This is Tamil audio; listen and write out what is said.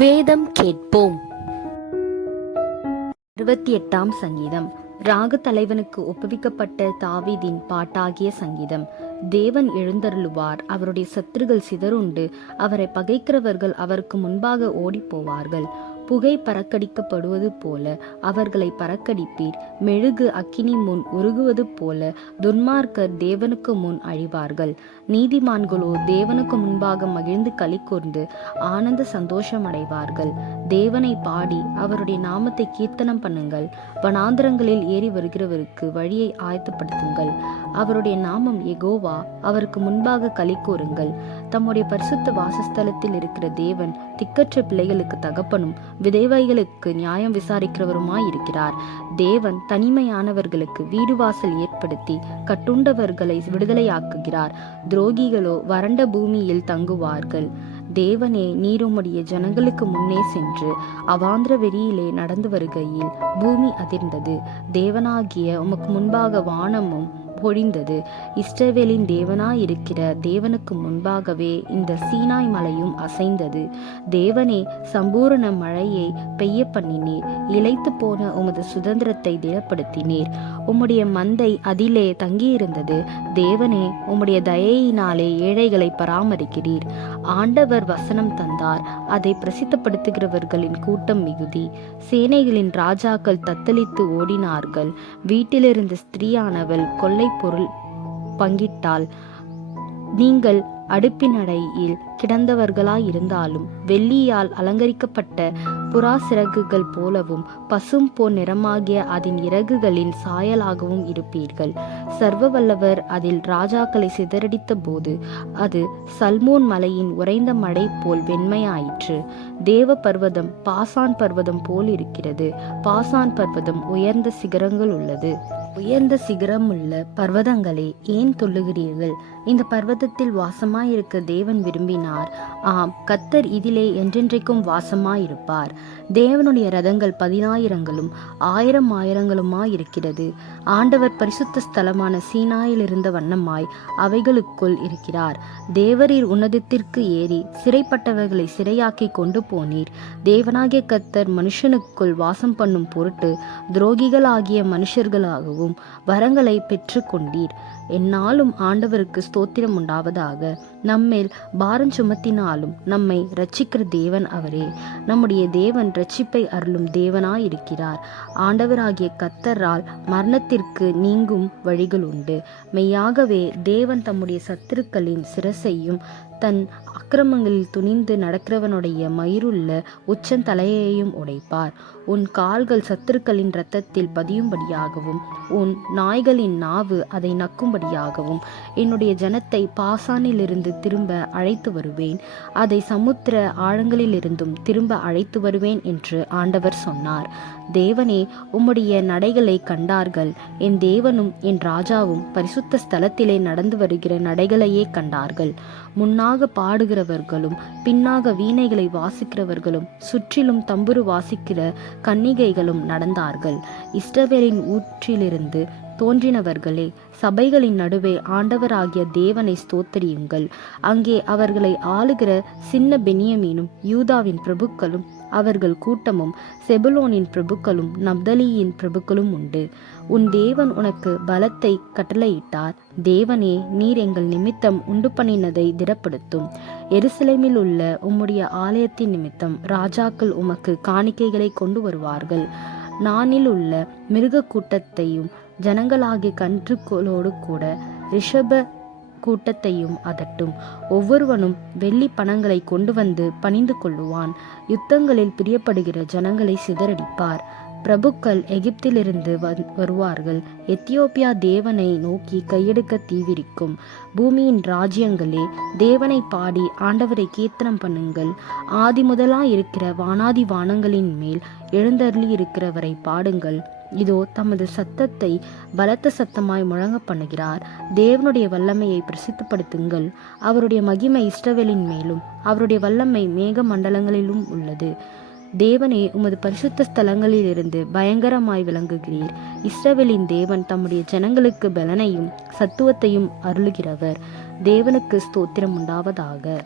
வேதம் கேட்போம். 28ஆம் சங்கீதம். ராக தலைவனுக்கு ஒப்புவிக்கப்பட்ட தாவீதின் பாட்டாகிய சங்கீதம். தேவன் எழுந்தருளுவார், அவருடைய சத்துருகள் சிதறுண்டு, அவரை பகைக்கிறவர்கள் அவருக்கு முன்பாக ஓடிப்போவார்கள். புகை பறக்கடிக்கப்படுவது போல அவர்களை பறக்கடிப்பீர். மெழுகு அக்கினி முன் உருகுவது போல துன்மார்க்கர் தேவனுக்கு முன் அழிவார்கள். நீதிமான்களோ தேவனுக்கு முன்பாக மகிழ்ந்து களிகூர்ந்து ஆனந்த சந்தோஷமடைவார்கள். தேவனை பாடி அவருடைய நாமத்தை கீர்த்தனம் பண்ணுங்கள். வனாந்தரங்களில் ஏறி வருகிறவருக்கு வழியை ஆயத்தப்படுத்துங்கள். அவருடைய நாமம் யெகோவா, அவருக்கு முன்பாக களிகூருங்கள். தம்முடைய பரிசுத்த வாசஸ்தலத்தில் இருக்கிற தேவன் திக்கற்ற பிள்ளைகளுக்கு தகப்பனும் விதைவைகளுக்கு நியாயம் விசாரிக்கிறவருமாயிருக்கிறார். தேவன் தனிமையானவர்களுக்கு வீடு வாசல் ஏற்படுத்தி கட்டுண்டவர்களை விடுதலையாக்குகிறார். துரோகிகளோ வறண்ட பூமியில் தங்குவார்கள். தேவனே, நீர் உம்முடைய ஜனங்களுக்கு முன்னே சென்று அவாந்திர வெளியிலே நடந்து வருகையில் பூமி அதிர்ந்தது. தேவனாகிய உமக்கு முன்பாக வானமும் பொழிந்தது. இஸ்ரவேலின் தேவனாயிருக்கிற தேவனுக்கு முன்பாகவே இந்த சீனாய் மலையும் அசைந்தது. தேவனே, சம்பூரண மழையை பெய்ய பண்ணினீர். இளைத்து போன உமது சுதந்திரத்தை திடப்படுத்தினீர். உம்முடைய மந்தை அதிலே தங்கியிருந்தது. தேவனே, உம்முடைய தயையினாலே ஏழைகளை பராமரிக்கிறீர். ஆண்டவர் வசனம் தந்தார், அதை பிரசித்தப்படுத்துகிறவர்களின் கூட்டம் மிகுதி. சேனைகளின் ராஜாக்கள் தத்தளித்து ஓடினார்கள். வீட்டிலிருந்த ஸ்திரீயானவள் கொள்ளை பொருள் பங்கிட்டாள். நீங்கள் அடுப்பினடையில் கிடந்தவர்களாயிருந்தாலும் வெள்ளியால் அலங்கரிக்கப்பட்ட புறா சிறகுகள் போலவும் பசும் பொன் நிறமாகிய அதன் இறகுகளின் சாயலாகவும் இருப்பீர்கள். சர்வ வல்லவர் அதில் ராஜாக்களை சிதறடித்த போது அது சல்மோன் மலையின் உறைந்த மழை போல் வெண்மையாயிற்று. தேவ பர்வதம் பாசான் பர்வதம் போல் இருக்கிறது. பாசான் பர்வதம் உயர்ந்த சிகரங்கள் உள்ளது. உயர்ந்த சிகரமுள்ள பர்வதங்களே, ஏன் தொல்லுகிறீர்கள்? இந்த பர்வதத்தில் வாசமாயிருக்க தேவன் விரும்பினார். ஆம், கர்த்தர் இதிலே என்றென்றைக்கும் வாசமாயிருப்பார். தேவனுடைய ரதங்கள் 10,000ங்களும் 1000,000ங்களுமாயிருக்கிறது. ஆண்டவர் பரிசுத்த ஸ்தலமான சீனாயில் இருந்த வண்ணமாய் அவைகளுக்குள் இருக்கிறார். தேவரீர் உன்னதத்திற்கு ஏறி சிறைப்பட்டவர்களை சிறையாக்கி கொண்டு போனீர். தேவனாகிய கர்த்தர் மனுஷனுக்குள் வாசம் பண்ணும் பொருட்டு துரோகிகளாகிய மனுஷர்களாகவும் வரங்களை பெற்று கொண்டீர். என்னாலும் ஆண்டவருக்கு ஸ்தோத்திரம் உண்டாவதாக. நம்மேல் பாரம் சுமத்தினாலும் நம்மை இரட்சிக்கிற தேவன் அவரே. நம்முடைய தேவன் இரட்சிப்பை அருளும் தேவனாயிருக்கிறார். ஆண்டவராகிய கர்த்தரால் மரணத்திற்கு நீங்கும் வழிகள் உண்டு. மெய்யாகவே தேவன் தம்முடைய சத்துருக்களின் சிரசையும் தன் அக்கிரமங்களில் துணிந்து நடக்கிறவனுடைய மயிருள்ள உச்சந்தலையையும் உடைப்பார். உன் கால்கள் சத்துருக்களின் இரத்தத்தில் பதியும்படியாகவும் உன் நாய்களின் நாவு அதை நக்கும்படியாகவும் என்னுடைய ஜனத்தை பாசானிலிருந்து திரும்ப அழைத்து வருவேன். அதை சமுத்திர ஆழங்களிலிருந்தும் திரும்ப அழைத்து வருவேன் என்று ஆண்டவர் சொன்னார். தேவனே, உம்முடைய நடைகளை கண்டார்கள். என் தேவனும் என் ராஜாவும் பரிசுத்த ஸ்தலத்திலே நடந்து வருகிற நடைகளையே கண்டார்கள். முன்னாக பாடுகிறவர்களும் பின்னாக வீணைகளை வாசிக்கிறவர்களும் சுற்றிலும் தம்புரு வாசிக்கிற கன்னிகைகளும் நடந்தார்கள். இஸ்ரவேலின் ஊற்றிலிருந்து தோன்றினவர்களே, சபைகளின் நடுவே ஆண்டவராகிய தேவனை ஸ்தோத்திரியுங்கள். அங்கே அவர்களை ஆளுகிற சின்ன பென்யமீனும் யூதாவின் பிரபுக்களும் அவர்கள் கூட்டமும் செபுலோனின் பிரபுக்களும் நப்தலியின் பிரபுக்களும் உண்டு. உன் தேவன் உனக்கு பலத்தை கட்டளையிட்டார். தேவனே, நீர் எங்கள் நிமித்தம் உண்டு பண்ணினதை திடப்படுத்தும். எருசலேமில் உள்ள உம்முடைய ஆலயத்தின் நிமித்தம் ராஜாக்கள் உமக்கு காணிக்கைகளை கொண்டு வருவார்கள். நானில் உள்ள மிருக கூட்டத்தையும் ஜனங்களாகிய கன்றுகளோடு கூட ரிஷப கூட்டத்தையும் அதட்டும். ஒவ்வொருவனும் வெள்ளி பணங்களை கொண்டு வந்து பணிந்து கொள்ளுவான். யுத்தங்களில் பிரியப்படுகிற ஜனங்களை சிதறடிப்பார். பிரபுக்கள் எகிப்திலிருந்து வருவார்கள். எத்தியோப்பியா தேவனை நோக்கி கையெடுக்க தீவிரிக்கும். பூமியின் ராஜ்யங்களே, தேவனை பாடி ஆண்டவரை கீர்த்தனம் பண்ணுங்கள். ஆதி முதலாய் இருக்கிற வானாதி வானங்களின் மேல் எழுந்தருளி இருக்கிறவரை பாடுங்கள். இதோ தமது சத்தத்தை பலத்த சத்தமாய் முழங்க பண்ணுகிறார். தேவனுடைய வல்லமையை பிரசித்தப்படுத்துங்கள். அவருடைய மகிமை இஸ்ரவேலின் மேலும் அவருடைய வல்லமை மேக மண்டலங்களிலும் உள்ளது. தேவனே, உமது பரிசுத்த ஸ்தலங்களிலிருந்து பயங்கரமாய் விளங்குகிறீர். இஸ்ரவேலின் தேவன் தம்முடைய ஜனங்களுக்கு பலனையும் சத்துவத்தையும் அருளுகிறவர். தேவனுக்கு ஸ்தோத்திரம் உண்டாவதாக.